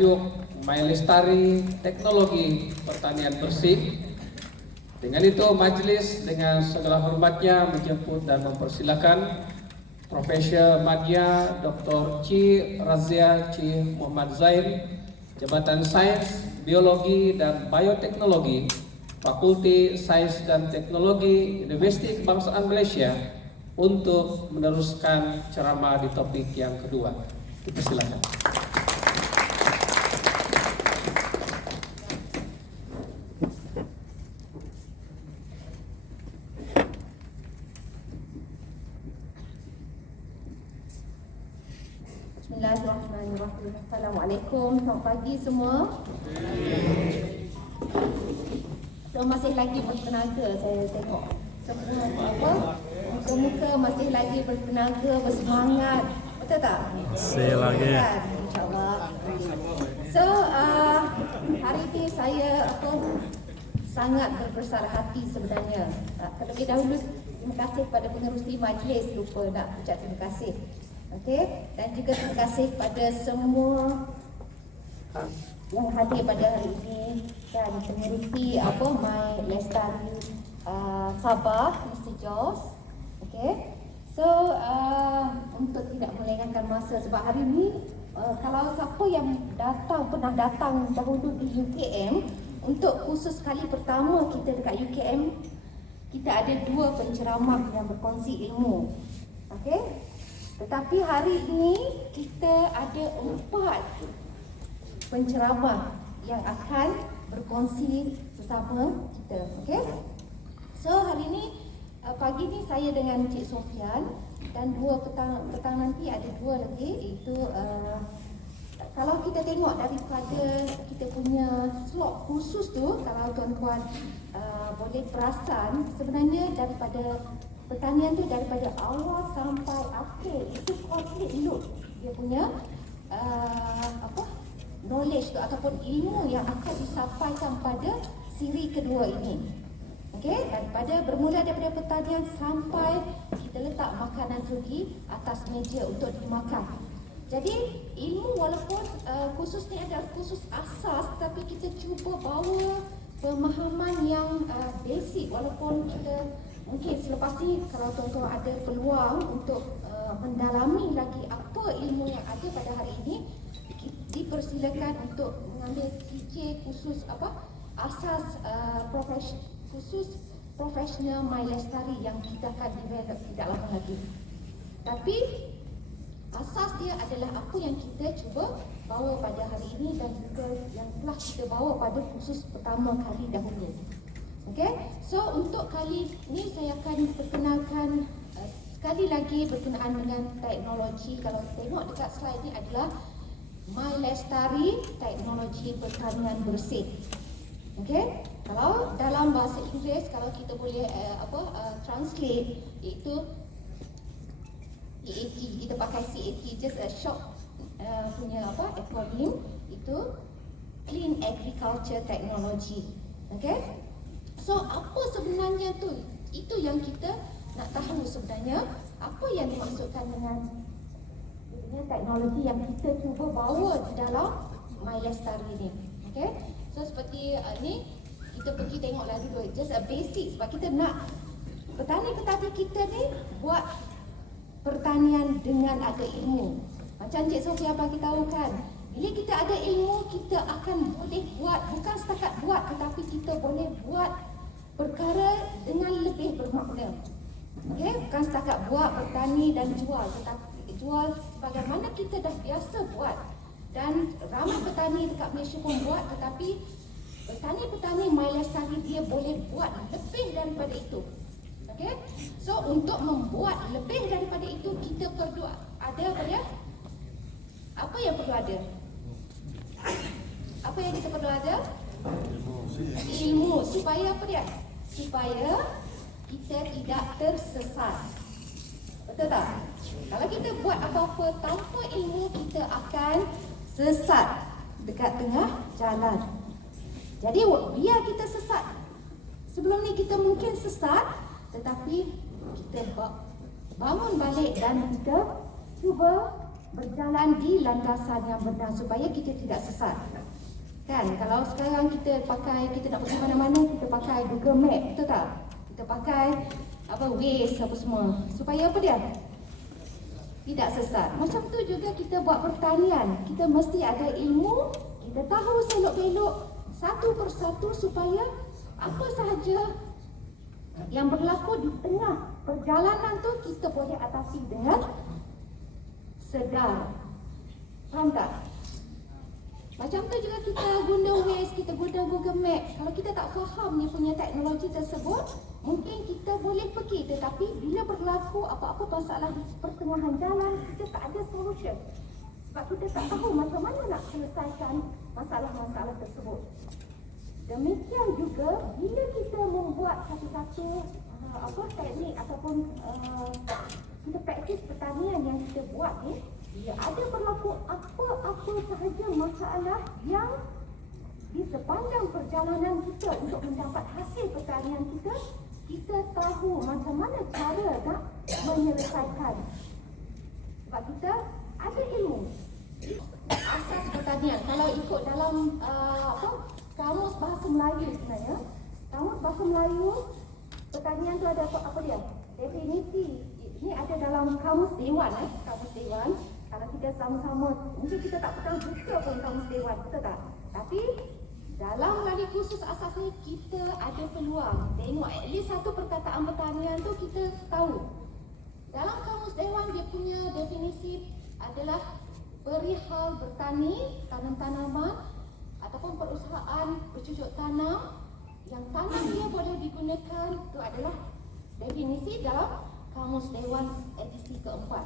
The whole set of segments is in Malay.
My Lestari Teknologi Pertanian Bersih. Dengan itu majelis dengan segala hormatnya menjemput dan mempersilakan Profesor Madya Dr. Ci Razia Ci Muhammad Zain, Jabatan Sains, Biologi dan Bioteknologi, Fakulti Sains dan Teknologi Universiti Kebangsaan Malaysia untuk meneruskan ceramah di topik yang kedua. Dipersilakan. Bismillahirrahmanirrahim. Assalamualaikum. Selamat pagi semua. So, masih lagi bertenaga saya tengok. Semua muka-muka masih lagi bertenaga, bersemangat. Betul tak? Masih lagi. InsyaAllah. So, hari ini saya sangat berbesar hati sebenarnya. Terlebih dahulu, terima kasih kepada pengerusi majlis. Lupa nak ucap terima kasih. Okey, dan juga terima kasih kepada semua yang hadir pada hari ini dan pengerusi My Lestari Sabah, Mr. Jos. Okey. So, untuk tidak melengahkan masa sebab hari ini kalau siapa yang pernah datang dahulu di UKM, untuk khusus kali pertama kita dekat UKM, kita ada 2 penceramah yang berkongsi ilmu. Okey. Tetapi hari ini kita ada 4 penceramah yang akan berkongsi sesama kita. Okey. So hari ini pagi ni saya dengan Cik Sofian dan 2 petang nanti ada 2 lagi, iaitu kalau kita tengok daripada kita punya slot khusus tu, kalau tuan-tuan boleh perasan, sebenarnya daripada pertanian tu daripada awal sampai akhir itu complete loop dia punya knowledge tu ataupun ilmu yang akan disampaikan pada siri kedua ini. Okey, bermula daripada pertanian sampai kita letak makanan tu di atas meja untuk dimakan. Jadi ilmu walaupun khusus ni adalah khusus asas, tapi kita cuba bawa pemahaman yang basic, walaupun kita mungkin selepas ni kalau tuan-tuan ada peluang untuk mendalami lagi apa ilmu yang ada pada hari ini, dipersilakan untuk mengambil CJ khusus asas khusus profesional My Lestari yang kita akan develop tidak lama lagi. Tapi asas dia adalah apa yang kita cuba bawa pada hari ini dan juga yang telah kita bawa pada khusus pertama kali dahulu. Okay, so untuk kali ini saya akan perkenalkan sekali lagi berkenaan dengan teknologi. Kalau tengok dekat slide ni adalah My Lestari Teknologi Pertanian Bersih. Okay, kalau dalam bahasa Inggeris kalau kita boleh translate, iaitu CAT, kita pakai CAT, just a short punya acronym, itu Clean Agriculture Technology. Okay. So, apa sebenarnya tu? Itu yang kita nak tahu sebenarnya. Apa yang dimaksudkan dengan teknologi yang kita cuba bawa di dalam My Lestari ni. Okay? So, seperti ni, kita pergi tengoklah dulu. Just a basic. Sebab kita nak petani-petani kita ni buat pertanian dengan ada ilmu. Macam Cik Sofia bagi tahu kan, bila kita ada ilmu, kita akan boleh buat, bukan setakat buat, tetapi kita boleh buat perkara dengan lebih bermakna. Okay? Bukan setakat buat, bertani dan jual, tetapi jual sebagaimana kita dah biasa buat. Dan ramai petani dekat Malaysia pun buat, tetapi petani-petani My Lestari dia boleh buat lebih daripada itu. Okay? So untuk membuat lebih daripada itu, kita perlu ada apa ya? Apa yang perlu ada? Apa yang kita perlu ada? Ilmu. Supaya apa dia? Supaya kita tidak tersesat. Betul tak? Kalau kita buat apa-apa tanpa ilmu, kita akan sesat dekat tengah jalan. Jadi biar kita sesat, sebelum ni kita mungkin sesat, tetapi kita bangun balik dan kita cuba berjalan di landasan yang benar supaya kita tidak sesat. Kan, kalau sekarang kita nak pergi mana-mana, kita pakai Google Map, betul tak? Kita pakai Waze apa semua. Supaya apa dia? Tidak sesat. Macam tu juga kita buat pertanian. Kita mesti ada ilmu, kita tahu selok-belok satu persatu supaya apa sahaja yang berlaku di tengah perjalanan tu kita boleh atasi dengan sedar. Faham tak? Macam tu juga kita guna Waze, kita guna Google Maps. Kalau kita tak faham dia punya teknologi tersebut, mungkin kita boleh pergi, tetapi bila berlaku apa-apa masalah di pertengahan jalan, kita tak ada solution. Sebab kita tak tahu macam mana nak selesaikan masalah-masalah tersebut. Demikian juga bila kita membuat satu-satu teknik ataupun kita praktis pertanian yang kita buat ni, bila ada berlaku apa-apa sahaja masalah yang di sepanjang perjalanan kita untuk mendapat hasil pertanian kita, kita tahu macam mana cara nak menyelesaikan. Sebab kita ada ilmu. Asas pertanian, kalau ikut dalam Kamus Bahasa Melayu sebenarnya, Kamus Bahasa Melayu, pertanian tu ada apa dia? Definisi. Ini ada dalam Kamus Dewan, Kamus Dewan. Kalau kita sama-sama, mungkin kita tak pernah buka pun Kamus Dewan, betul tak? Tapi dalam melalui kursus asas ni, kita ada peluang tengok at least satu perkataan pertanian tu kita tahu. Dalam Kamus Dewan, dia punya definisi adalah perihal bertani, tanam-tanaman ataupun perusahaan bercucuk tanam yang tanam dia boleh digunakan. Itu adalah definisi dalam Kamus Dewan edisi keempat.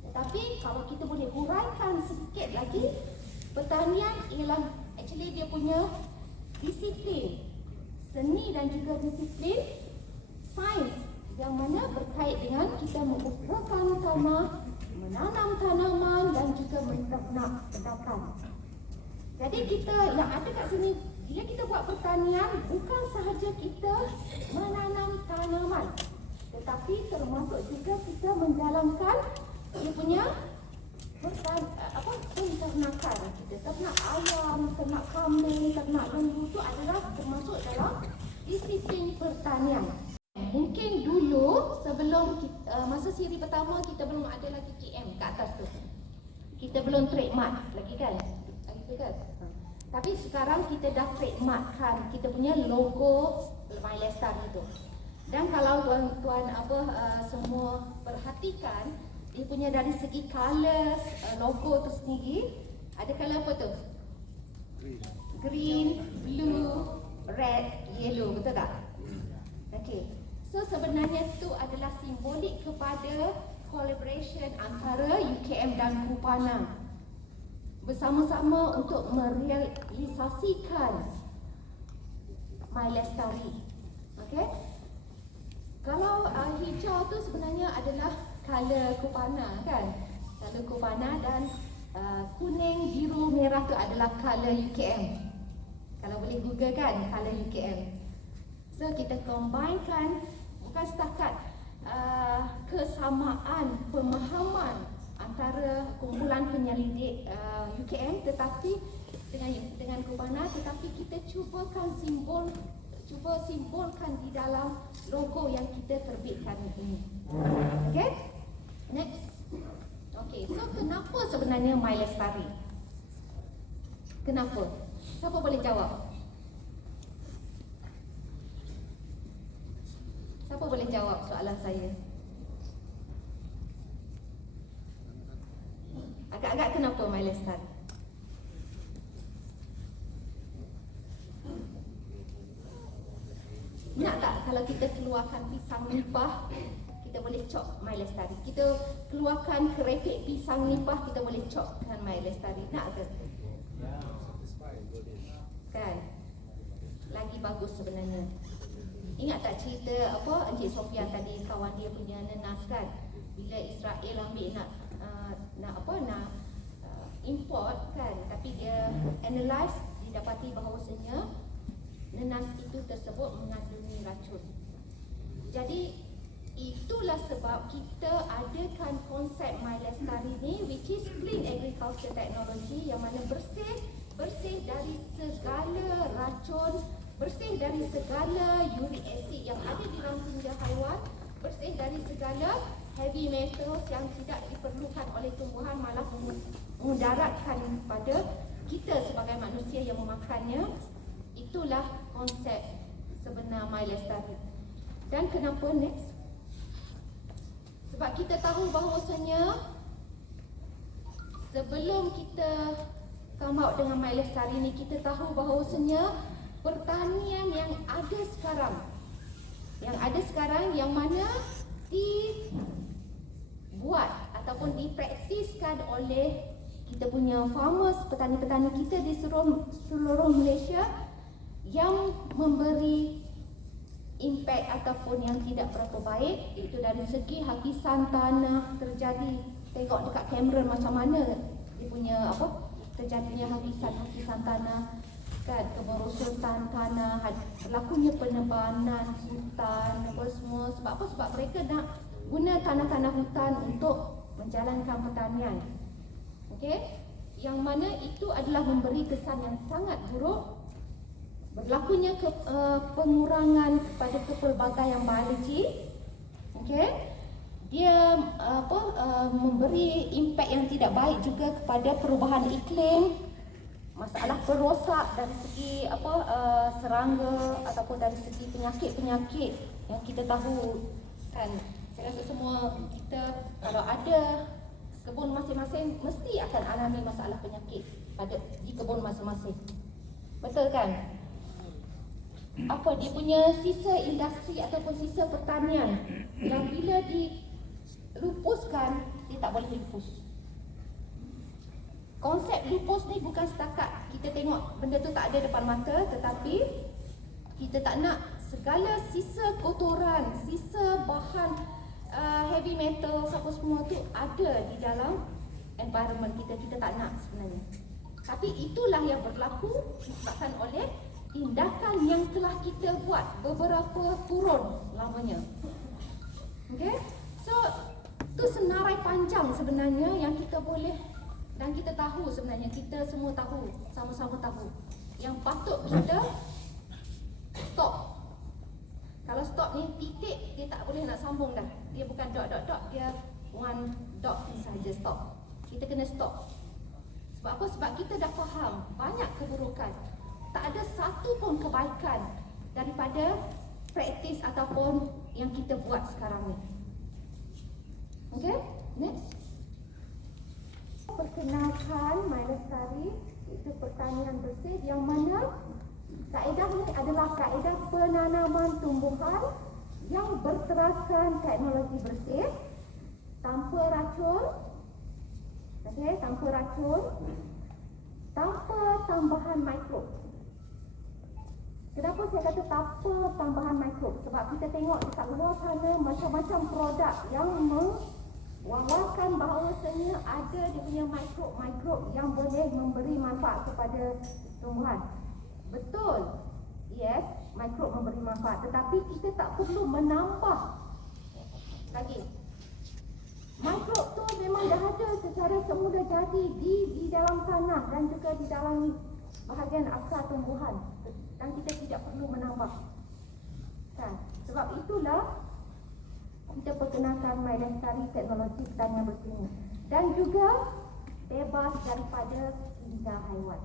Tetapi kalau kita boleh huraikan sedikit lagi, pertanian ialah actually dia punya disiplin seni dan juga disiplin sains yang mana berkait dengan kita mengupakan tanah, menanam tanaman dan juga menternak pedagang. Jadi kita yang ada kat sini, bila kita buat pertanian, bukan sahaja kita menanam tanaman, tetapi termasuk juga kita menjalankan dia punya penternakan. Kita ternak ayam, ternak kambing, ternak lembu, itu adalah termasuk dalam disiplin pertanian. Mungkin dulu sebelum masa siri pertama kita belum ada lagi KM kat atas tu. Kita belum trademark lagi kan? Tapi sekarang kita dah trademarkkan kita punya logo My Lestari itu. Dan kalau tuan-tuan semua perhatikan, dia punya dari segi colours logo tu sendiri, ada colour apa tu? Green, blue, red, yellow, betul tak? Okey. So sebenarnya itu adalah simbolik kepada collaboration antara UKM dan Kupana bersama-sama untuk merealisasikan My Lestari. Okey. Kalau hijau tu sebenarnya adalah color Kupana kan? Color Kupana dan kuning, biru, merah tu adalah color UKM. Kalau boleh Google kan color UKM. So kita combinekan bukan setakat kesamaan pemahaman antara kumpulan penyelidik UKM tetapi dengan Kupana, tetapi kita cuba simbolkan di dalam logo yang kita terbitkan ini. Okay? Next. Okay, so kenapa sebenarnya My Lestari? Kenapa? Siapa boleh jawab? Siapa boleh jawab soalan saya? Agak-agak kenapa My Lestari? Nak tak kalau kita keluarkan pisang nipah, kita boleh chop My Lestari. Kita keluarkan kerepek pisang nipah, kita boleh chopkan My Lestari. Nak ke? Kan? Lagi bagus sebenarnya. Ingat tak cerita Encik Sofia tadi, kawan dia punya nenas kan? Bila Israel ambil nak import kan, tapi dia analyse, didapati bahawasanya nenas itu tersebut mengandungi racun. Jadi itulah sebab kita adakan menggunakan konsep My Lestari ni, which is clean agriculture technology, yang mana bersih dari segala racun, bersih dari segala uric acid yang ada di dalam tinja haiwan, bersih dari segala heavy metals yang tidak diperlukan oleh tumbuhan, malah memudaratkan pada kita sebagai manusia yang memakannya. Itulah konsep sebenar My Lestari. Dan kenapa next? Sebab kita tahu bahawasanya sebelum kita come out dengan My Lestari ni, kita tahu bahawasanya pertanian yang ada sekarang yang mana dibuat ataupun dipraktiskan oleh kita punya farmers, petani-petani kita di seluruh Malaysia, yang memberi impact ataupun yang tidak berapa baik, iaitu dari segi hakisan tanah terjadi. Tengok dekat kamera macam mana dia punya terjadinya hakisan tanah, kan, kemerosotan tanah, berlakunya penebanan hutan, apa semua. Sebab apa? Sebab mereka nak guna tanah-tanah hutan untuk menjalankan pertanian. Okey, yang mana itu adalah memberi kesan yang sangat buruk. Berlakunya pengurangan pada kepelbagaian biologi. Okey, dia memberi impak yang tidak baik juga kepada perubahan iklim, masalah perosak dari segi serangga ataupun dari segi penyakit-penyakit yang kita tahu, kan. Saya rasa semua kita kalau ada kebun masing-masing mesti akan alami masalah penyakit di kebun masing-masing. Betul kan? Apa dia punya sisa industri ataupun sisa pertanian yang bila dilupuskan, dia tak boleh lupus. Konsep lupus ni bukan setakat kita tengok benda tu tak ada depan mata, tetapi kita tak nak segala sisa kotoran, sisa bahan heavy metal, apa semua tu ada di dalam environment kita. Kita tak nak sebenarnya. Tapi itulah yang berlaku disebabkan oleh tindakan yang telah kita buat beberapa turun lamanya. Okay? So, tu senarai panjang sebenarnya yang kita boleh dan kita tahu sebenarnya, kita semua tahu, sama-sama tahu yang patut kita stop. Kalau stop ni titik, dia tak boleh nak sambung dah. Dia bukan dot, dia one dot sahaja stop. Kita kena stop. Sebab apa? Sebab kita dah faham banyak keburukan. Tak ada satu pun kebaikan daripada praktis ataupun yang kita buat sekarang ni. Okay, next. Perkenalkan My Lestari, itu pertanian bersih, yang mana kaedah ini adalah kaedah penanaman tumbuhan yang berteraskan teknologi bersih, tanpa racun, tanpa racun, tanpa tambahan mikrob. Kenapa saya kata tanpa tambahan mikrob? Sebab kita tengok dekat luar sana macam-macam produk yang mewawarkan bahawasanya ada dia punya mikrob yang boleh memberi manfaat kepada tumbuhan. Betul, yes, mikrob memberi manfaat, tetapi kita tak perlu menambah lagi. Mikrob tu memang dah ada secara semula jadi di dalam tanah dan juga di dalam bahagian akar tumbuhan, dan kita tidak perlu menambah, kan? Sebab itulah kita perkenalkan My Lestari teknologi pertanian bersih ini, dan juga bebas daripada tinja haiwan.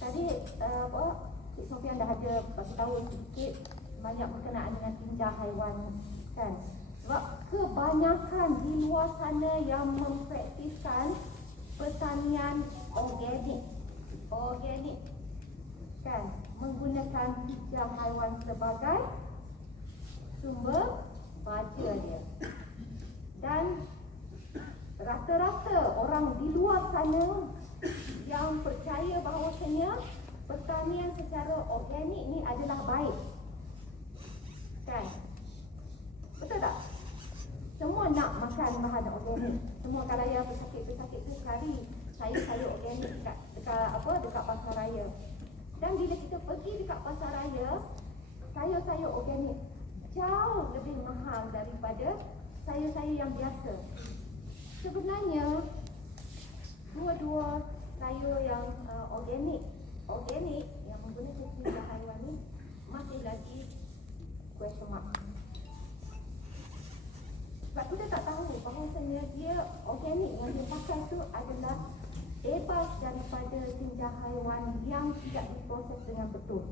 Tadi Cik Sofian dah ada bagi tahu sedikit banyak berkenaan dengan tinja haiwan, kan? Sebab kebanyakan di luar sana yang mempraktiskan pertanian organik, kan, menggunakan tinja haiwan sebagai sumber baja dia. Dan rata-rata orang di luar sana yang percaya bahawasanya pertanian secara organik ni adalah baik, kan? Betul tak? Semua nak makan bahan organik. Semua kalau yang bersakit tu sekali saya organik dekat pasar raya. Dan bila kita pergi dekat pasar raya, sayur organik jauh lebih mahal daripada sayur-sayur yang biasa. Sebenarnya dua-dua sayur yang organik yang menggunakan tinja haiwan ni masih lagi question mark. Sebab kita tak tahu bahawasanya dia organik yang dia pakai tu adalah bebas daripada tinja haiwan yang tidak diproses dengan betul.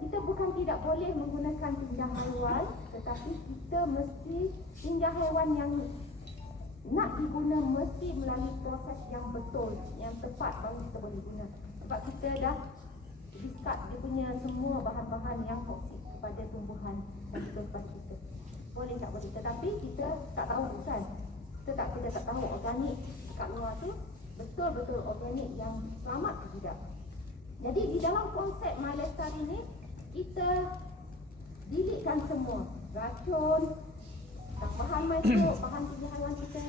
Kita bukan tidak boleh menggunakan tinja haiwan, tetapi kita mesti tinja haiwan yang nak diguna mesti melalui proses yang betul, yang tepat baru kita boleh guna. Sebab kita dah discard dia punya semua bahan-bahan yang toksik kepada tumbuhan dan juga kepada kita. Boleh tak boleh, tetapi kita tak tahu kan. Kita tak tahu organik kat luar tu betul-betul organik yang selamat ke tidak. Jadi di dalam konsep My Lestari ni kita deletekan semua racun, bahan mikro, bahan tinja haiwan kita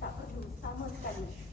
tak perlu sama sekali.